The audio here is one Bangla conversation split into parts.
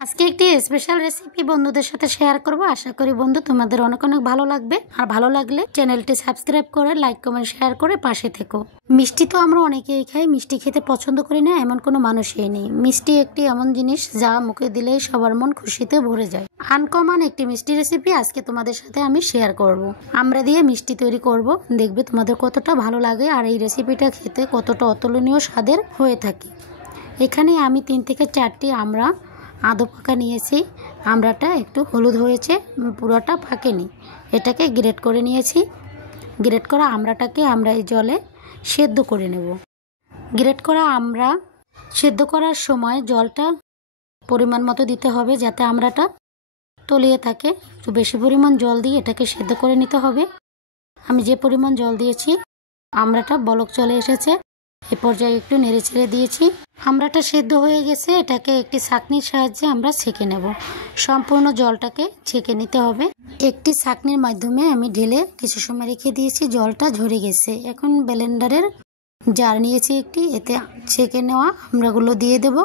আজকে একটি স্পেশাল রেসিপি বন্ধুদের সাথে শেয়ার করব। আশা করি বন্ধু তোমাদের অনেক অনেক ভালো লাগবে। আর ভালো লাগলে চ্যানেলটি সাবস্ক্রাইব করে লাইক কমেন্ট শেয়ার করে পাশে থেকো। মিষ্টি তো আমরা অনেকেই খাই, মিষ্টি খেতে পছন্দ করি না এমন কোনো মানুষই নেই। মিষ্টি একটি এমন জিনিস যা মুখে দিলেই সবার মন খুশিতে ভরে যায়। আনকমন একটি মিষ্টি রেসিপি আজকে তোমাদের সাথে আমি শেয়ার করব। আমরা দিয়ে মিষ্টি তৈরি করব, দেখবে তোমাদের কতটা ভালো লাগে আর এই রেসিপিটা খেতে কতটা অতুলনীয় স্বাদের হয়ে থাকে। এখানে আমি 3 থেকে 4টি আমরা আধো পাকা নিয়েছি। আমড়াটা একটু হলুদ হয়েছে, পুরোটা পাকেনি। এটাকে গ্রেট করে নিয়েছি। গ্রেট করা আমড়াটাকে আমরা এই জলে সেদ্ধ করে নেব। গ্রেট করা আমড়া সেদ্ধ করার সময় জলটা পরিমাণ মতো দিতে হবে, যাতে আমড়াটা তলিয়ে থাকে। একটু বেশি পরিমাণ জল দিয়ে এটাকে সেদ্ধ করে নিতে হবে। আমি যে পরিমাণ জল দিয়েছি আমড়াটা বলক চলে এসেছে। এ পর্যায়ে একটু নেড়ে ছেড়ে দিয়েছি। আমড়াটা সেদ্ধ হয়ে গেছে। এটাকে একটি ছাঁকনির সাহায্যে আমরা ছেঁকে নেব। সম্পূর্ণ জলটাকে ছেঁকে নিতে হবে। একটি ছাঁকনির মাধ্যমে আমি ঢেলে কিছু সময় রেখে দিয়েছি, জলটা ঝরে গেছে। এখন ব্লেন্ডারের জার নিয়েছি একটি, এতে ছেঁকে নেওয়া আমড়াগুলো দিয়ে দেব।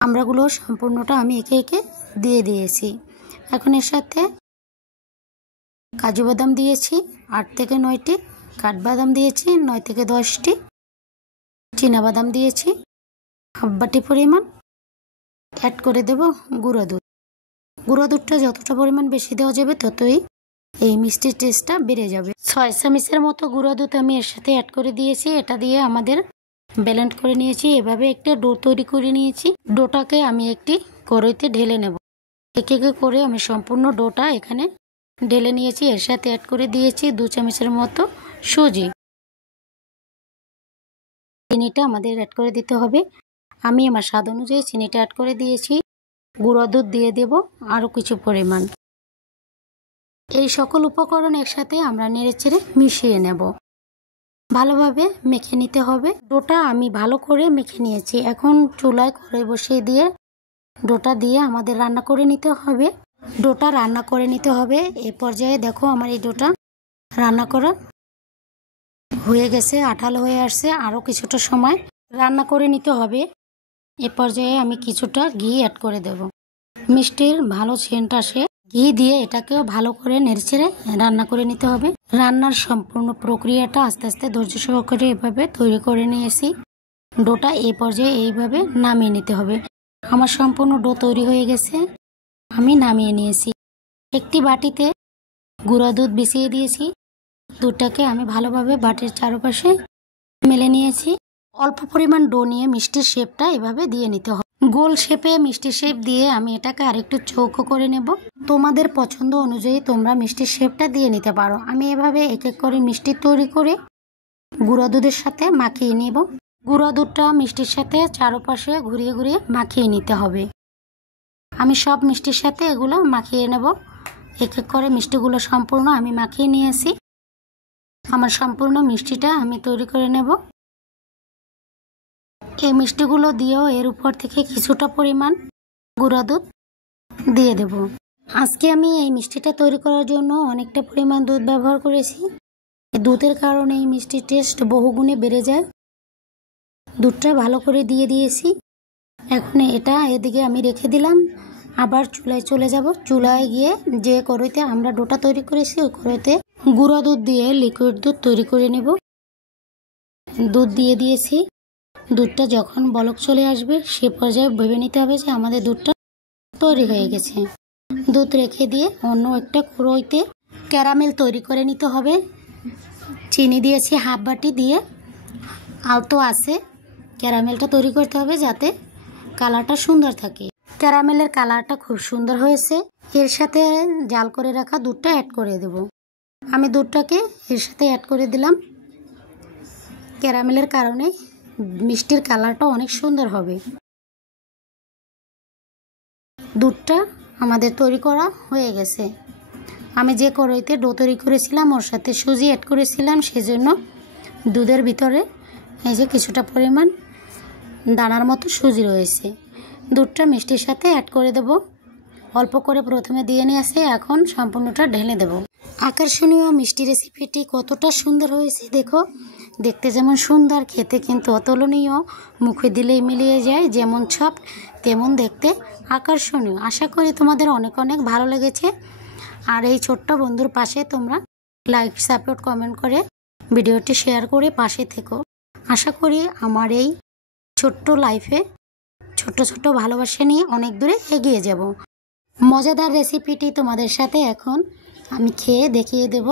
আমড়াগুলো সম্পূর্ণটা আমি একে একে দিয়ে দিয়েছি। এখন এর সাথে কাজু বাদাম দিয়েছি 8 থেকে 9টি, কাঠবাদাম দিয়েছি 9 থেকে 10টি, চীনাবাদাম দিয়েছি হাফ বাটি পরিমাণ। অ্যাড করে দেব গুঁড়ো দুধ। গুঁড়ো দুধটা যতটা পরিমাণ বেশি দেওয়া যাবে ততই এই মিষ্টির টেস্টটা বেড়ে যাবে। 6 চামচের মতো গুঁড়ো দুধ আমি এর সাথে অ্যাড করে দিয়েছি। এটা দিয়ে আমাদের ব্লেন্ড করে নিয়েছি। এভাবে একটা ডো তৈরি করে নিয়েছি। ডোটাকে আমি একটি কড়াইতে ঢেলে নেব। এক এক করে আমি সম্পূর্ণ ডোটা এখানে ঢেলে নিয়েছি। এর সাথে অ্যাড করে দিয়েছি 2 চামচের মতো সুজি। চিনিটা আমাদের অ্যাড করে দিতে হবে। আমি আমার স্বাদ অনুযায়ী চিনিটা অ্যাড করে দিয়েছি। গুঁড়ো দুধ দিয়ে দেব আরও কিছু পরিমাণ। এই সকল উপকরণ একসাথে আমরা নেড়েচেড়ে মিশিয়ে নেব। ভালোভাবে মেখে নিতে হবে। ডোটা আমি ভালো করে মেখে নিয়েছি। এখন চুলায় কড়াই বসিয়ে দিয়ে ডোটা দিয়ে আমাদের রান্না করে নিতে হবে। ডোটা রান্না করে নিতে হবে। এ পর্যায়ে দেখো আমার এই ডোটা রান্না করা হয়ে গেছে, আঠালো হয়ে আসছে। আরও কিছুটা সময় রান্না করে নিতে হবে। এ পর্যায়ে আমি কিছুটা ঘি অ্যাড করে দেব। মিষ্টির ভালো সেন্ট আসে। ঘি দিয়ে এটাকেও ভালো করে নেড়েচেড়ে রান্না করে নিতে হবে। রান্নার সম্পূর্ণ প্রক্রিয়াটা আস্তে আস্তে ধৈর্য সহকারে এভাবে তৈরি করে নিয়েছি। ডোটা এই পর্যায়ে এইভাবে নামিয়ে নিতে হবে। আমার সম্পূর্ণ ডো তৈরি হয়ে গেছে, আমি নামিয়ে নিয়েছি। একটি বাটিতে গুঁড়া দুধ মিশিয়ে দিয়েছি। দুধটাকে আমি ভালোভাবে বাটির চারপাশে মেলে নিয়েছি। অল্প পরিমাণ ডো নিয়ে মিষ্টির শেপটা এভাবে দিয়ে নিতে হবে। গোল শেপে মিষ্টির শেপ দিয়ে আমি এটাকে আরেকটু চৌকো করে নেব। তোমাদের পছন্দ অনুযায়ী তোমরা মিষ্টির শেপটা দিয়ে নিতে পারো। আমি এভাবে এক এক করে মিষ্টি তৈরি করে গুঁড়া দুধের সাথে মাখিয়ে নেব। গুঁড়া দুধটা মিষ্টির সাথে চারপাশে ঘুরিয়ে ঘুরিয়ে মাখিয়ে নিতে হবে। আমি সব মিষ্টির সাথে এগুলো মাখিয়ে নেব। এক এক করে মিষ্টিগুলো সম্পূর্ণ আমি মাখিয়ে নিয়েছি। আমার সম্পূর্ণ মিষ্টিটা আমি তৈরি করে নেব। এই মিষ্টিগুলো দিয়েও এর উপর থেকে কিছুটা পরিমাণ গুঁড়া দুধ দিয়ে দেব। আজকে আমি এই মিষ্টিটা তৈরি করার জন্য অনেকটা পরিমাণ দুধ ব্যবহার করেছি। এই দুধের কারণে এই মিষ্টির টেস্ট বহুগুণে বেড়ে যায়। দুধটা ভালো করে দিয়ে দিয়েছি। এখন এটা এদিকে আমি রেখে দিলাম। আবার চুলায় চলে যাব। চুলায় গিয়ে যে কড়াইতে আমরা ডোটা তৈরি করেছি ওই কড়াইতে গুঁড়া দুধ দিয়ে লিকুইড দুধ তৈরি করে নেব। দুধ দিয়ে দিয়েছি। দুধটা যখন বলক চলে আসবে সে পর্যায়ে ভেবে নিতে হবে যে আমাদের দুধটা তৈরি হয়ে গেছে। দুধ রেখে দিয়ে অন্য একটা কড়াইতে ক্যারামেল তৈরি করে নিতে হবে। চিনি দিয়েছি হাফ বাটি দিয়ে আলতো আছে ক্যারামেলটা তৈরি করতে হবে, যাতে কালারটা সুন্দর থাকে। ক্যারামেলের কালারটা খুব সুন্দর হয়েছে। এর সাথে জাল করে রাখা দুধটা অ্যাড করে দেব। আমি দুধটাকে এর সাথে অ্যাড করে দিলাম। ক্যারামেলের কারণে মিষ্টির কালারটা অনেক সুন্দর হবে। দুধটা আমাদের তৈরি করা হয়ে গেছে। আমি যে কড়াইতে ডো তৈরি করেছিলাম ওর সাথে সুজি অ্যাড করেছিলাম, সেজন্য দুধের ভিতরে এই যে কিছুটা পরিমাণ দানার মতো সুজি রয়েছে। দুধটা মিষ্টির সাথে অ্যাড করে দেব। অল্প করে প্রথমে দিয়ে নিয়েছি, এখন সম্পূর্ণটা ঢেলে দেব। আকর্ষণীয় মিষ্টি রেসিপিটি কতটা সুন্দর হয়েছে দেখো। দেখতে যেমন সুন্দর, খেতে কিন্তু অতুলনীয়। মুখে দিলেই মিলিয়ে যায়। যেমন সফট তেমন দেখতে আকর্ষণীয়। আশা করি তোমাদের অনেক অনেক ভালো লেগেছে। আর এই ছোট্ট বন্ধুর পাশে তোমরা লাইক, সাপোর্ট, কমেন্ট করে ভিডিওটি শেয়ার করে পাশে থেকো। আশা করি আমার এই ছোট্ট লাইফে ছোট্ট ছোট্ট ভালোবাসা নিয়ে অনেক দূরে এগিয়ে যাব। মজাদার রেসিপিটি তোমাদের সাথে এখন আমি খেয়ে দেখিয়ে দেব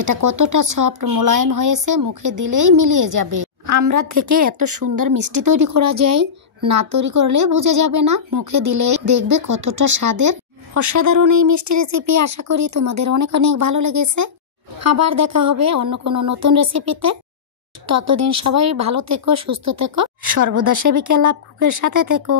এটা কতটা সফট মোলায়েম হয়েছে, মুখে দিলেই মিলিয়ে যাবে। আমরা থেকে এত সুন্দর মিষ্টি তৈরি করা যায়, না তৈরি করলে বোঝা যাবে না, মুখে দিলেই দেখবে কতটা স্বাদের। অসাধারণ এই মিষ্টি রেসিপি। আশা করি তোমাদের অনেক অনেক ভালো লেগেছে। আবার দেখা হবে অন্য কোনো নতুন রেসিপিতে। ততদিন সবাই ভালো থেকো, সুস্থ থেকো। সর্বদা সেবিকা লাভ কুকের সাথে থেকো।